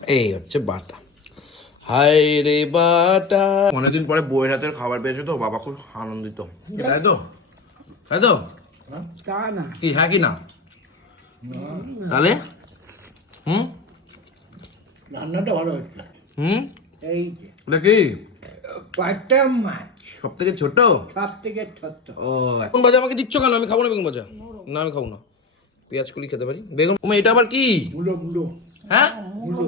এই হচ্ছে বাটা। হাই রে বাটা। অনেকদিন পরে বইয়ের হাতের খাবার পেয়েছে তো বাবা খুব আনন্দিত। তাই তো? তাই তো? কি হ্যাঁ কি না? তাহলে? হুম? রান্নাটা ভালো হচ্ছে। হুম? এই এটা কি? পাটা মাছ? সব থেকে ছোট? সব থেকে ছোট্ট ও বেগুন ভাজা আমাকে দিচ্ছ কেন? আমি খাব না বেগুন বাজা না আমি খাব না। পেঁয়াজ কুলি খেতে পারি। বেগুন এটা আবার কি? মুলো মুলো হ্যাঁ?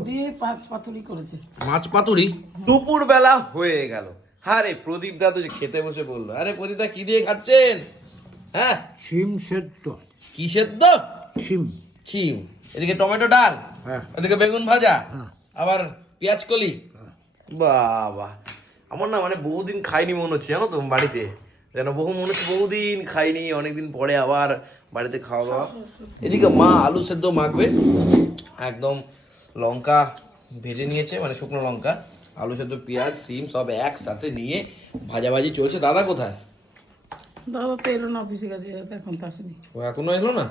দিয়ে পাঁচ পাতুরি করেছে। মাছ পাতুরি? দুপুর বেলা হয়ে গেল। আরে প্রদীপ দা তো যে খেতে বসে বলল। আরে প্রদীপ দা কি দিয়ে খাচ্ছেন? হ্যাঁ? শিম সেদ্ধ। কি সেদ্ধ? শিম। চিম এদিকে টমেটো ডাল। হ্যাঁ। এদিকে বেগুন ভাজা। হ্যাঁ। আবার পেঁয়াজ কলি। বাবা। আমার না মানে বহুদিন খাইনি মনে হচ্ছে জানো তো বাড়িতে। যেন বহু মনে হচ্ছে বহুদিন খাইনি অনেকদিন পরে আবার বাড়িতে খাওয়া দাওয়া। এদিকে মা আলু সেদ্ধ মাখবে একদম লঙ্কা ভেজে নিয়েছে মানে শুকনো লঙ্কা আলু সেদ্ধ পেঁয়াজ সিম সব একসাথে নিয়ে ভাজাভাজি চলছে। দাদা কোথায়? তো এলো না অফিসে গেছে এখন তো আসেনি। ও এখনও এলো না?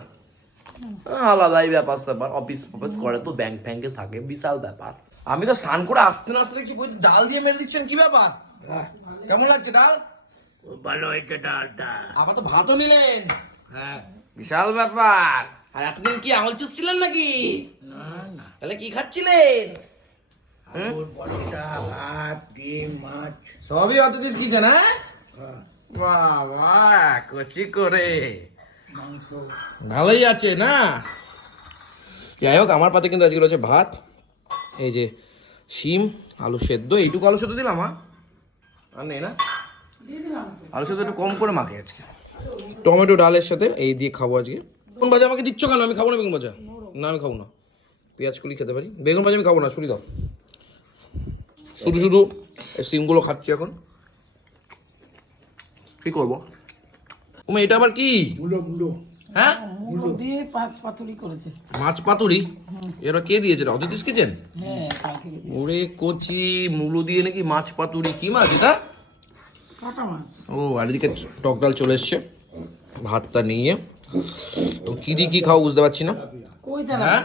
আলাদাই ব্যাপার স্যাপার অফিস ফফিস করে তো ব্যাংক ফ্যাংকে থাকে বিশাল ব্যাপার। আমি তো স্নান করে আসতে না আসতে দেখছি ডাল দিয়ে মেরে দিচ্ছেন কি ব্যাপার? কেমন লাগছে ডাল? ভালো হয়েছে ডালটা। আবার তো ভাতও নিলেন। হ্যাঁ। বিশাল ব্যাপার। আর এতদিন কি আঙুল চুষছিলেন নাকি? তাহলে কি খাচ্ছিলেন? ভাত ডিম মাছ। সবই অত দিস কি জানা? হ্যাঁ, বাবা কচি করে। ভালোই আছে না? যাই হোক আমার পাতে কিন্তু আজকে রয়েছে ভাত। এই যে শিম আলু সেদ্ধ। এইটুকু আলু সেদ্ধ দিলাম আর নেই না? আলু সেদ্ধ একটু কম করে মাখে আজকে। টমেটো ডালের সাথে এই দিয়ে খাব আজকে। বেগুন ভাজা আমাকে দিচ্ছ কেন? আমি খাব না বেগুন ভাজা। না আমি খাব না। পেঁয়াজ কুলি খেতে পারি। বেগুন ভাজা আমি খাব না শুনি দাও। শুধু শুধু এই সিমগুলো খাচ্ছি এখন। কি করব? তুমি এটা আবার কি? হ্যাঁ? মুলো। দিয়ে পাঁচ পাতুরি করেছে। মাছ পাতুরি? এরা কে দিয়েছে এটা অদিতিস কিচেন হ্যাঁ ওরে কচি মুলো দিয়ে নাকি মাছ পাতুরি। কি মাছ এটা? ও আর এদিকে টক ডাল চলে এসছে। ভাতটা নিয়ে। তো কি দিয়ে কি খাও বুঝতে পারছি না। হ্যাঁ?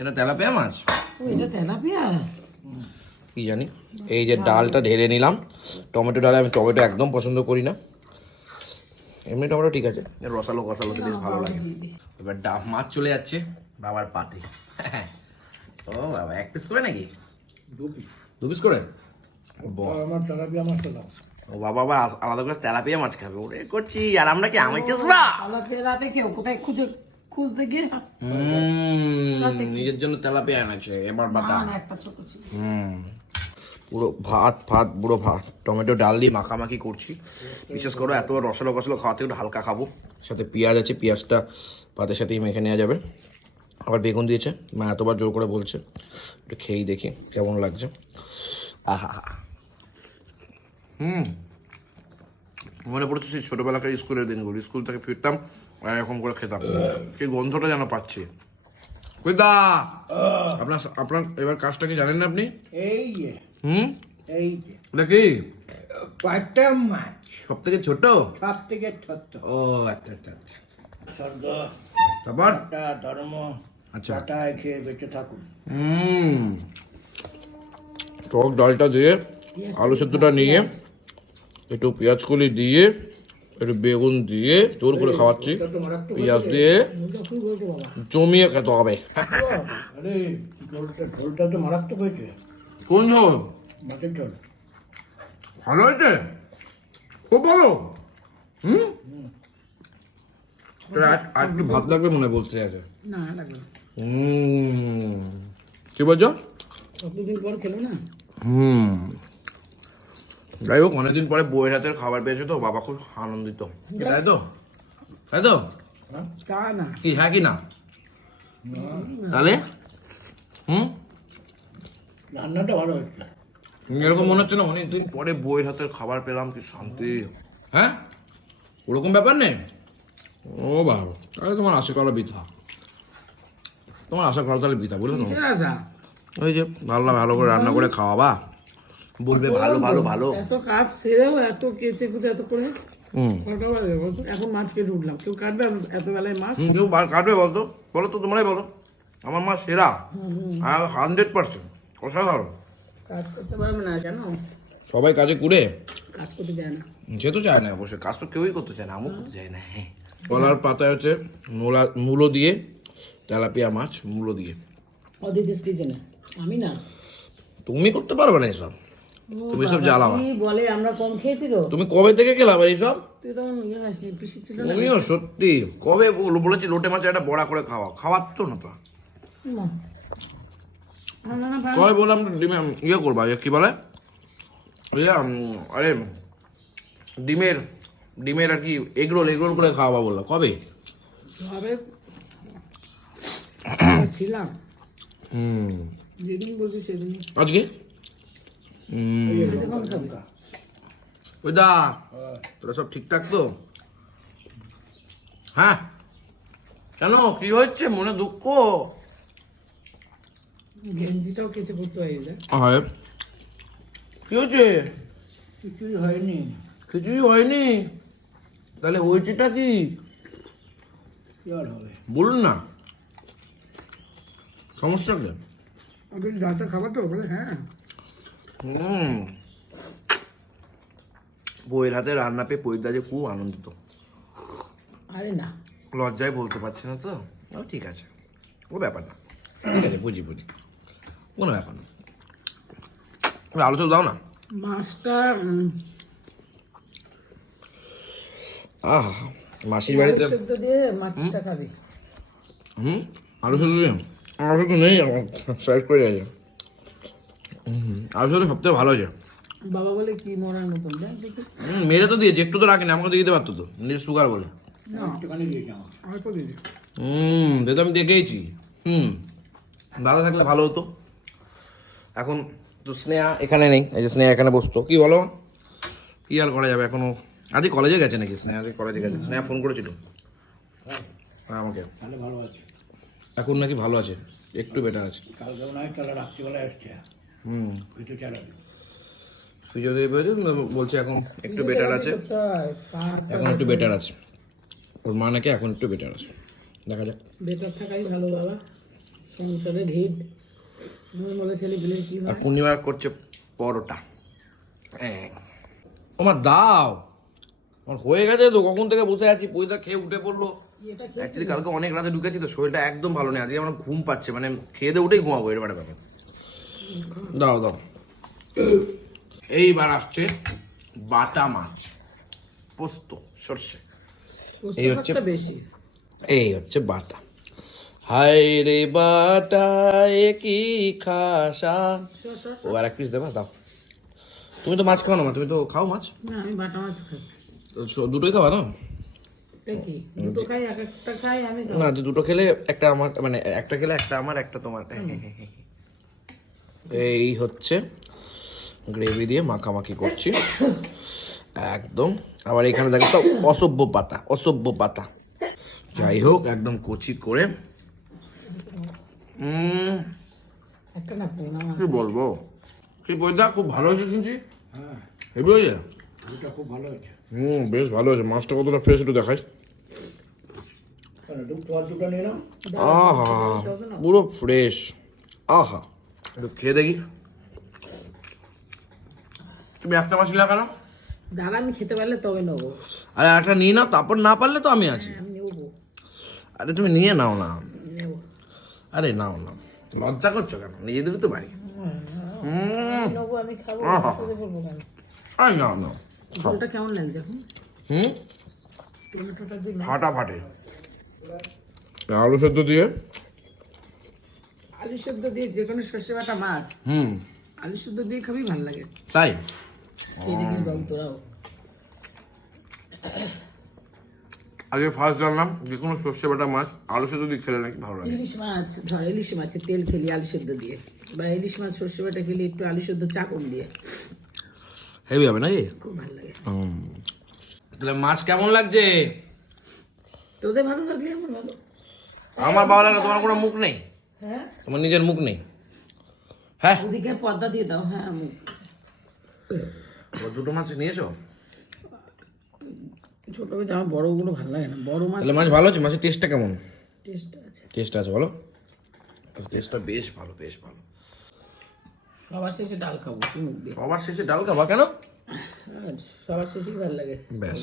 এটা তেলাপিয়া মাছ? কি জানি। এই যে ডালটা ঢেলে নিলাম। টমেটো ডালে আমি টমেটো একদম পছন্দ করি না। এমনি টমেটো ঠিক আছে। রসালো কষালোতে বেশ ভালো লাগে। এবার ডা মাছ চলে যাচ্ছে। বাবার পাতে। ও বাবা এক পিস করে নাকি? দুপি দু পিস করে? আমার তেলাপিয়া ও বাবা আবার আলাদা করে তেলাপিয়া মাছ খাবে। ওরে করছি আর আমরা কি আমি চুষবা তেলাপিয়া কেউ কোথায় খুঁজে খুঁজতে গিয়ে নিজের জন্য তেলাপিয়া এনেছে এবার বাতা হুম পুরো ভাত ভাত পুরো ভাত। টমেটো ডাল দিয়ে মাখামাখি করছি। বিশেষ করে এত রসলো কসলো খাওয়াতে একটু হালকা খাব। সাথে পেঁয়াজ আছে পেঁয়াজটা ভাতের সাথেই মেখে নেওয়া যাবে। আবার বেগুন দিয়েছে মা এতবার জোর করে বলছে। একটু খেয়েই দেখি কেমন লাগছে। আহা হুম। মনে পড়েছে সেই ছোটবেলাকার স্কুলের দিনগুলো। স্কুল থেকে ফিরতাম আর এরকম করে খেতাম। সেই গন্ধটা যেন পাচ্ছি। কইদা আপনার আপনার এবার কাজটা কি জানেন না আপনি? এই যে। হুম? এই যে। এটা কি? পাটা মাছ? সব থেকে ছোট? সব থেকে ছোট্ট ও আচ্ছা আচ্ছা আচ্ছা। স্বর্গ তারপর? ধর্ম আচ্ছা। খেয়ে বেঁচে থাকুন। হুম। টক ডালটা দিয়ে আলু সেদ্ধটা নিয়ে একটু পেঁয়াজ কলি দিয়ে একটু বেগুন দিয়ে জোর করে খাওয়াচ্ছি। পেঁয়াজ দিয়ে জমিয়ে খেতে হবে। কোন ঝোল? ভালো হয়েছে? খুব ভালো। হুম? আর একটু ভাত লাগবে মনে বলতে আছে না লাগল হুম। কি বলছো? কতদিন পর খেলো না? হুম। যাই হোক অনেকদিন পরে বইয়ের হাতের খাবার পেয়েছে তো বাবা খুব আনন্দিত। তাই তো? তাই তো? হ্যাঁ কি হ্যাঁ কি না? তাহলে? হুম? রান্নাটা ভালো হচ্ছে এরকম মনে হচ্ছে না অনেকদিন পরে বইয়ের হাতের খাবার পেলাম কি শান্তি। হ্যাঁ? ওরকম ব্যাপার নেই? ও বাবা তাহলে তোমার আশা করা বৃথা। তোমার আশা করা তাহলে বৃথা বুঝলো আশা? ওই যে ভালো না ভালো করে রান্না করে খাওয়াবা। বলবে ভালো ভালো ভালো। এত কাজ সেরেও এত কেচে কুচে এত করে? এখন মাছ কেটে উঠলাম কেউ কাটবে এত বেলায় মাছ? কেউ কাটবে বলতো। বলো তো তোমরাই বলো। আমার মা সেরা। হান্ড্রেড পার্সেন্ট অসাধারণ। কাজ করতে পারবে না জানো? সবাই কাজে কুড়ে। কাজ করতে যায় না। সে তো চায় না অবশ্যই। কাজ তো কেউই করতে চায় না আমিও করতে চাই না। কলার পাতায় হচ্ছে মূলা মূলো দিয়ে তেলাপিয়া মাছ মূলো দিয়ে। অদিতিস কিচেনে আমি না। তুমি করতে পারবে না এসব। তুমি সব জ্বালাবা বলে? আমরা কম খেয়েছি তো। তুমি কবে থেকে খেলাম এইসব তুই তখন ইয়ে আসলি পিসি ছিল না। তুমিও সত্যি। কবে বল- বলেছি লোটে মাছ একটা বড়া করে খাওয়া খাওয়াচ্ছ না তো? কবে বললাম ডিমে ইয়ে করবা ইয়ে কি বলে? ইয়ে আরে ডিমের ডিমের আর কি এগরোল এগরোল করে খাওয়াবা বলল। কবে? ভাবে ছিলাম। হুম। যেদিন বলবি সেদিন আজকে? হুম। আজকে কম খাবি ওই দা তোরা সব ঠিকঠাক তো? হ্যাঁ। কেন? কি হচ্ছে মনে দুঃখ? গেঞ্জিটাও কেচে পড়তে পারি হয়। কি হচ্ছে কিছুই হয়নি। কিছুই হয়নি? তাহলে হয়েছেটা কি? কি আর হবে? বলুন না। সমস্যা কি? আপনি ডাক্তার খাবার তো বলে হ্যাঁ হুম। বইয়ের হাতে রান্না পেয়ে পরিদা যে খুব আনন্দিত। আরে না। লজ্জায় বলতে পারছি না তো। ও ঠিক আছে। ও ব্যাপার না। ঠিক আছে বুঝি বুঝি। কোনো ব্যাপার না। এবার আলু চপ দাও না? মাছটা আহ মাসির বাড়িতে মাছটা খাবি। হুম? আলু সেদ্ধ আলু সেদ্ধ নেই আমার সাইড করে আলু সেদ্ধ সবথেকে ভালো আছে বাবা বলে কি মরার মতন মেরে তো দিয়েছে একটু তো রাখেনি আমাকে দিয়ে দিতে পারতো তো নিজের সুগার বলে। আমার হুম সে তো আমি দেখেইছি। হুম দাদা থাকলে ভালো হতো। এখন তো স্নেহা এখানে নেই এই যে স্নেহা এখানে বসতো। কি বলো? কি আর করা যাবে এখনও? আজকে কলেজে গেছে নাকি স্নেহা? আজকে কলেজে গেছে। স্নেহা ফোন করেছিল। হ্যাঁ আমাকে। ভালো আছে। এখন নাকি ভালো আছে। একটু বেটার আছে। কালকে মনে হয় তাহলে রাত্রিবেলা এসছে হুম। ভিতরে চালাবে। ফিজিওথেরাপি বলছে এখন একটু বেটার আছে। এখন একটু বেটার আছে। ওর মা নাকি এখন একটু বেটার আছে। দেখা যাক। বেটার থাকাই ভালো বাবা। সংসারে ভিড়। তুমি বলেছিলি বিলে কি আর হয় পূর্ণিমা করছে পরোটা। হ্যাঁ। আমার দাও। আমার হয়ে গেছে তো কখন থেকে বসে আছি? পয়সা খেয়ে উঠে পড়ল। অ্যাকচুয়ালি কালকে অনেক রাতে ঢুকেছি তো শরীরটা একদম ভালো নেই। আজকে আমার ঘুম পাচ্ছে মানে খেয়ে দিয়ে উঠেই ঘুমাবো এরকম একটা ব্যাপার। দাও দাও। এইবার আসছে বাটা মাছ পোস্ত সর্ষে। এই হচ্ছে- বেশি। এই হচ্ছে বাটা। হায় রে বাটা এ কি খাসা। ও আর এক পিস দেবা? দাও। তুমি তো মাছ খাও না তুমি তো খাও মাছ? না আমি বাটা মাছ খাই। তো দুটোই খাওয়া না? না দুটো খেলে একটা আমার মানে একটা খেলে একটা আমার একটা তোমার। এই হচ্ছে গ্রেভি দিয়ে মাখামাখি করছি। একদম। আবার এখানে দেখো তো অসভ্য পাতা অসভ্য পাতা। যাই হোক একদম কচি করে। কি বলব? কি বইটা খুব ভালো হয়েছে শুনছি? হ্যাঁ। হেবি হয়েছে? ওটা খুব ভালো হয়েছে। হুম বেশ ভালো হয়েছে। মাছটা কতটা ফ্রেশ একটু দেখাই আহা পুরো ফ্রেশ আহা একটু খেয়ে দেখি। তুমি একটা মাছ নিলা কেন? দাদা আমি খেতে পারলে তবে নেব। আরে একটা নিয়ে নাও তারপর না পারলে তো আমি আছি আরে তুমি নিয়ে নাও না। আরে নাও না লজ্জা করছ কেন? নিজেদের তো বাড়ি। হুম। আমি খাব নাও নাও। ঝোলটা কেমন লাগছে এখন? হুম? টমেটোটা দিয়ে ফাটা ফাটে আলু সেদ্ধ দিয়ে? আলু সেদ্ধ দিয়ে যে কোনো সর্ষে বাটা মাছ হুম। আলু সেদ্ধ দিয়ে খাবি ভালো লাগে। তাই? খেয়ে দেখিস বাবু তোরাও? আগে ফার্স্ট জানলাম যে কোনো সর্ষে বাটা মাছ আলু সেদ্ধ দিয়ে খেলে নাকি ভালো লাগে? ইলিশ মাছ ধর ইলিশ মাছের তেল খেলি আলু সেদ্ধ দিয়ে। বা ইলিশ মাছ সর্ষে বাটা খেলি একটু আলু সেদ্ধ চাকন দিয়ে। হেভি হবে নাকি? খুব ভালো লাগে। তাহলে মাছ কেমন লাগছে? তোদের ভালো লাগলে আমার ভালো। আমার ভালো লাগে তোমার কোনো মুখ নেই? হ্যাঁ? তোমার নিজের মুখ নেই? হ্যাঁ? ওদিকে পর্দা দিয়ে দাও হ্যাঁ ও দুটো মাছ নিয়েছো? ছোট হয়েছে আমার বড়গুলো ভালো লাগে না। বড় মাছ তাহলে মাছ ভালো আছে? মাছের টেস্টটা কেমন? টেস্ট আছে। টেস্ট আছে বলো। টেস্টটা বেশ ভালো বেশ ভালো। সবার শেষে ডাল খাব চিমুক দিয়ে? সবার শেষে ডাল খাবা কেন? সবার শেষেই ভালো লাগে ব্যাস।